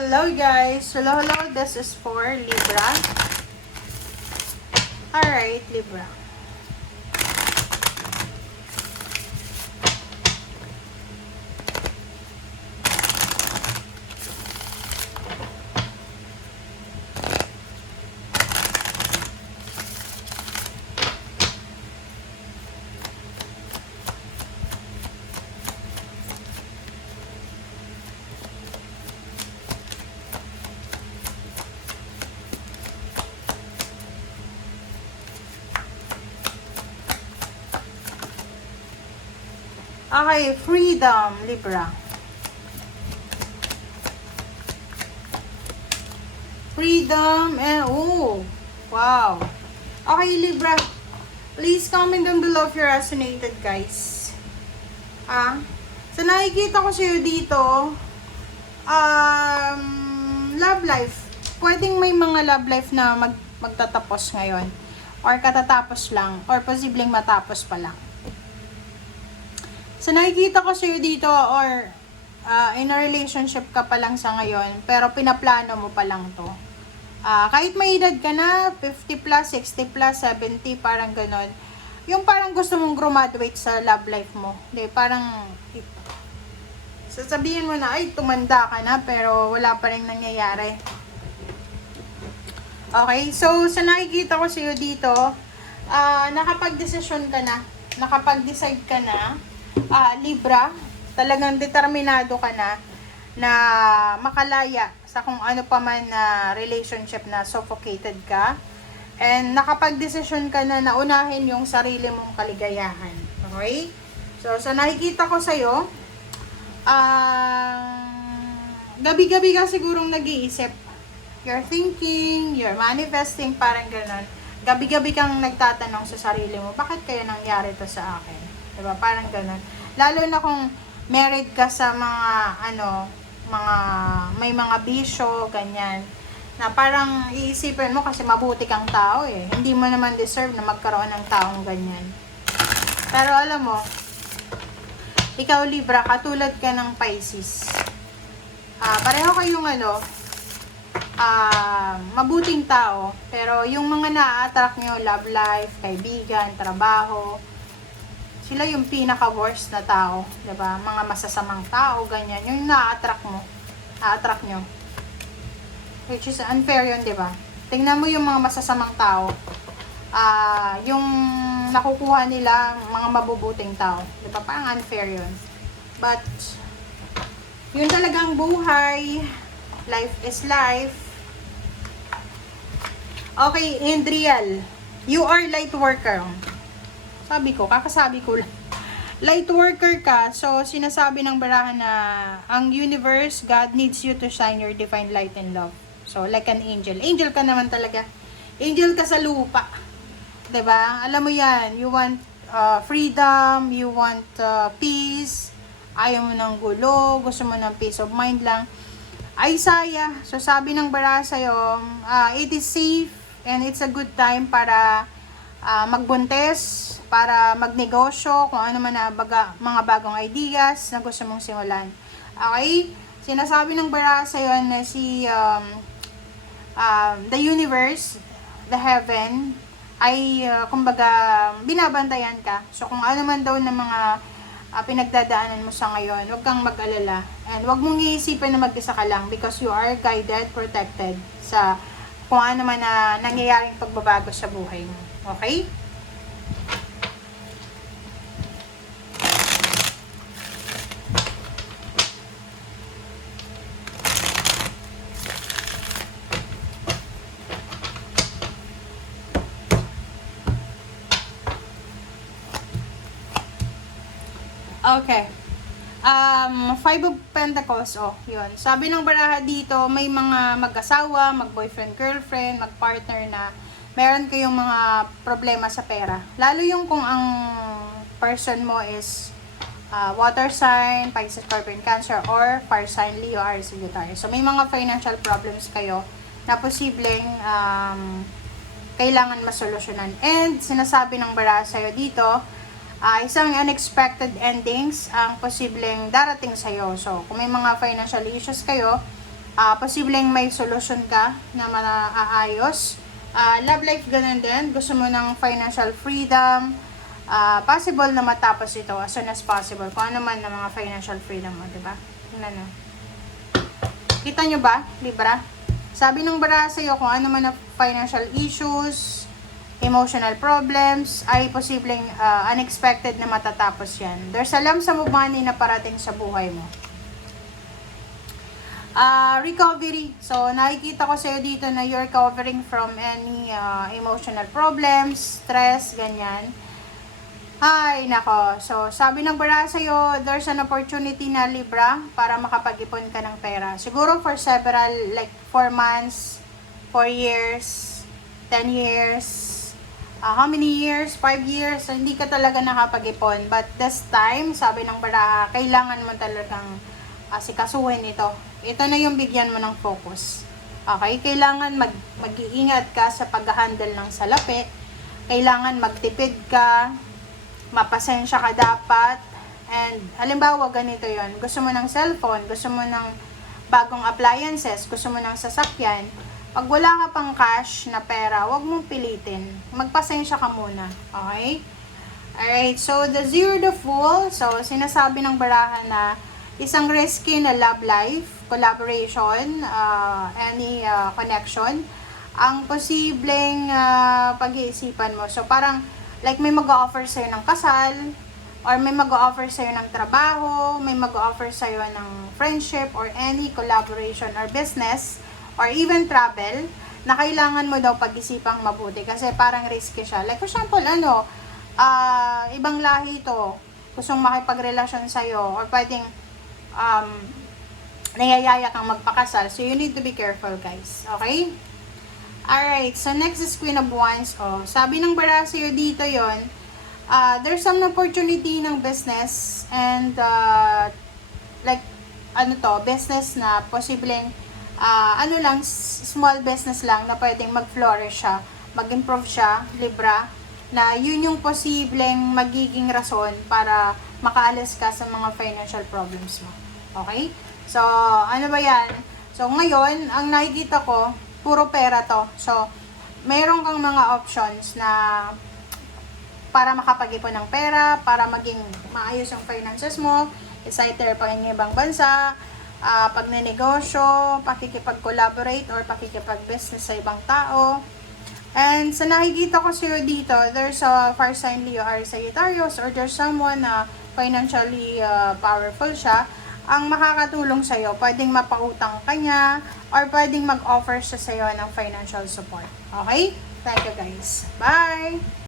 Hello guys! Hello, this is for Libra. Alright, Libra. Okay, freedom, Libra. Freedom and wow. Okay, Libra. Please comment down below if you resonated, guys. So nakikita ko sa'yo dito, love life. Pwedeng may mga love life na magtatapos ngayon. Or katatapos lang. Or posibleng matapos pa lang. So, nakikita ko sa'yo dito or in a relationship ka pa lang sa ngayon, pero pinaplano mo pa lang to. Kahit may edad ka na, 50 plus, 60 plus, 70, parang ganon. Yung parang gusto mong graduate sa love life mo. Di, parang sasabihin mo na, ay, tumanda ka na, pero wala pa rin nangyayari. Okay, so sa nakikita ko sa'yo dito, nakapag-desisyon ka na, nakapag-decide ka na, Libra, talagang determinado ka na makalaya sa kung ano pa man na relationship na suffocated ka. And nakapag-desisyon ka na naunahin yung sarili mong kaligayahan. Okay? So, sa nakikita ko sa'yo, gabi-gabi ka sigurong nag-iisip. You're thinking, you're manifesting, parang ganon. Gabi-gabi kang nagtatanong sa sarili mo, bakit kaya nangyari to sa akin? Diba? Parang ganon. Lalo na kung married ka sa mga, may mga bisyo, ganyan. Na parang iisipin mo kasi mabuti kang tao eh. Hindi mo naman deserve na magkaroon ng taong ganyan. Pero alam mo, ikaw Libra, katulad ka ng Pisces. Pareho kayong mabuting tao. Pero yung mga na-attract nyo, love life, kaibigan, trabaho, sila yung pinaka-worst na tao, 'di ba? Mga masasamang tao, ganyan. Yung na-attract mo, na-attract nyo. Which is unfair yun, 'di ba? Tingnan mo yung mga masasamang tao. Yung nakukuha nila, mga mabubuting tao. 'Di ba? Parang unfair yun. But, yun talagang buhay. Life is life. Okay, Indriel. You are light worker. Sabi ko, kakasabi ko lang. Light worker ka, so sinasabi ng barahan na ang universe, God needs you to shine your divine light and love. So, like an angel. Angel ka naman talaga. Angel ka sa lupa. 'Di ba? Alam mo yan, you want freedom, you want peace, ayaw mo ng gulo, gusto mo ng peace of mind lang. Isaiah, so sabi ng baraha sa'yo, it is safe and it's a good time para magbuntes, para magnegosyo, kung ano man na mga bagong ideas na gusto mong simulan. Okay? Sinasabi ng baraha sa'yo na the universe, the heaven, ay kumbaga binabantayan ka. So kung ano man daw na mga pinagdadaanan mo sa ngayon, huwag kang mag-alala. And huwag mong iisipin na mag-isa ka lang because you are guided, protected sa kung ano man na nangyayaring pagbabago sa buhay mo. Okay? Okay. Five of Pentacles, yun. Sabi ng baraha dito, may mga mag-asawa, mag-boyfriend, girlfriend, mag-partner na meron kayong mga problema sa pera. Lalo yung kung ang person mo is water sign, Pisces, Scorpio, Cancer, or fire sign, Leo, Aries, Sagittarius. So, may mga financial problems kayo na posibleng kailangan masolusyonan. And, sinasabi ng baraha sa'yo dito, isang unexpected endings ang posibleng darating sa'yo. So, kung may mga financial issues kayo, Posibleng may solusyon ka na maaayos. Love life, ganun din. Gusto mo ng financial freedom. Possible na matapos ito as soon as possible. Kung ano man ng mga financial freedom mo, diba? Tingnan nyo. Kita nyo ba, Libra? Sabi ng baraha sa'yo kung ano man na financial issues, emotional problems, ay posibleng unexpected na matatapos yan. There's a lump sum of money na parating sa buhay mo. Recovery. So, nakikita ko sa'yo dito na you're recovering from any emotional problems, stress, ganyan. Ay, nako. So, sabi ng baraha sa'yo, there's an opportunity na Libra para makapag-ipon ka ng pera. Siguro for several, like 4 months, 4 years, 10 years, how many years? 5 years. So, hindi ka talaga nakapag-ipon. But this time, sabi ng baraha, kailangan mo talagang asikasuhin ito. Ito na yung bigyan mo ng focus. Okay? Kailangan mag-iingat ka sa pag-handle ng salapi. Kailangan magtipid ka. Mapasensya ka dapat. And, halimbawa, ganito yon. Gusto mo ng cellphone, gusto mo ng bagong appliances, gusto mo ng sasakyan. Pag wala ka pang cash na pera, huwag mong pilitin. Magpasensya ka muna. Okay? Alright, so the Zero the Fool. So, sinasabi ng baraha na isang risky na love life, collaboration, any connection, ang posibleng pag-iisipan mo. So, parang, like may mag-offer sa'yo ng kasal, or may mag-offer sa'yo ng trabaho, may mag-offer sa'yo ng friendship, or any collaboration or business, or even travel, na kailangan mo daw pag-isipang mabuti. Kasi parang risky siya. Like for example, ibang lahi ito, gustong makipagrelasyon sa'yo, or pwedeng, nayayaya kang magpakasal. So, you need to be careful, guys. Okay? Alright, so next is Queen of Wands. Oh, sabi ng baraha sa'yo dito yon, there's some opportunity ng business and business na posibleng small business lang na pwedeng mag-flourish siya, mag-improve siya, Libra, na yun yung posibleng magiging rason para makaalis ka sa mga financial problems mo. Okay? So, ano ba yan? So, ngayon, ang nakikita ko, puro pera to. So, meron kang mga options na para makapag-ipon ng pera, para maging maayos ang finances mo, it's either pa ng ibang bansa, pagnenegosyo, pakikipag-collaborate, or pakikipag-business sa ibang tao. And sa nakikita ko sa'yo dito, there's a fire sign Leo or Sagittarius, or there's someone na financially powerful siya, ang makakatulong sa'yo. Pwedeng mapautang ka niya, or pwedeng mag-offer siya sa'yo ng financial support. Okay? Thank you guys. Bye!